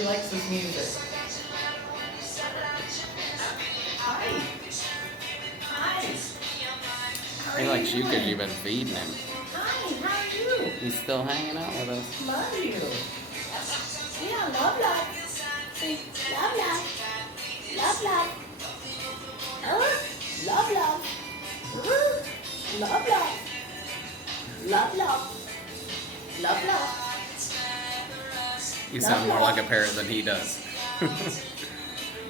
he likes his music. Hi. Hi. He likes you because you've been feeding him. Hi, how are you? He's still hanging out with us. Love you. Yeah, love. Say, love. Love. Love. Love. Love. You sound more like a parrot than he does.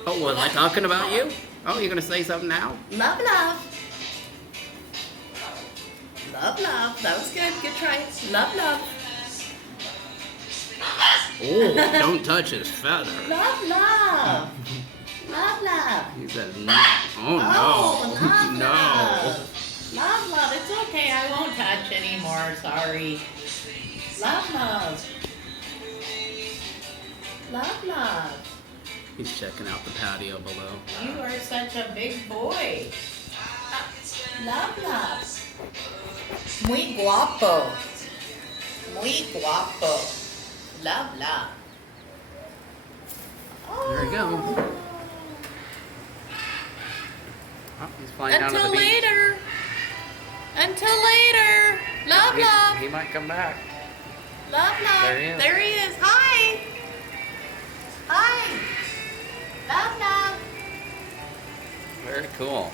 Oh, was I talking about you? Oh, you're gonna say something now? Love. Love. That was good. Good try. Love. Oh, don't touch his feather. Love. Love. He says no. Oh no. No. Love. It's okay. I won't touch anymore. Sorry. Love. Love. He's checking out the patio below. You are such a big boy. Love. Muy guapo. Love. There we go. Oh, he's flying down to the Until beach. later. Love. He might come back. Love. There he is. Hi. Love. Very cool.